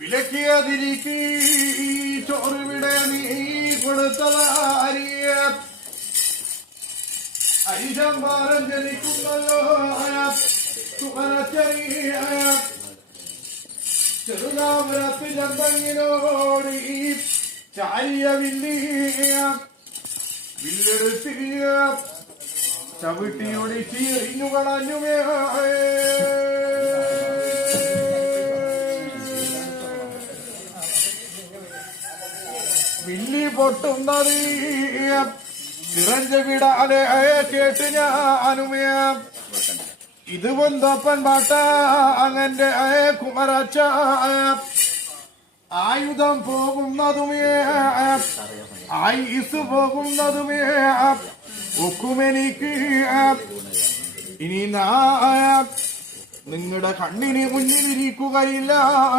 വിലക്കിയതിരിക്ക് ചോറുവിടെ നീ കൊടുത്തതാരിയ അരിശമ്പാരം ജനിക്കുന്നല്ലോ സുഖനച്ചരിയ ചെറുതാമരത്ത് ചന്തങ്ങിനോട് ഈ ചാരിയ വില്ലെടുത്തിയ ചവിട്ടിയൊടിച്ച് എറിഞ്ഞു കളഞ്ഞുമേ വില്ലി പൊട്ടുന്നത് നിറഞ്ഞ വിടാലെ കേട്ട് ഞാനുമേ ഇത് വന്നപ്പൻ പാട്ട അങ്ങനെ കുമരച്ച ആയുധം പോകുന്നതുമേ ആയുസ് പോകുന്നതുമേ ഒക്കുമെനിക്ക് ഇനി നിങ്ങളുടെ കണ്ണിന് മുന്നിലിരിക്കുകയില്ല.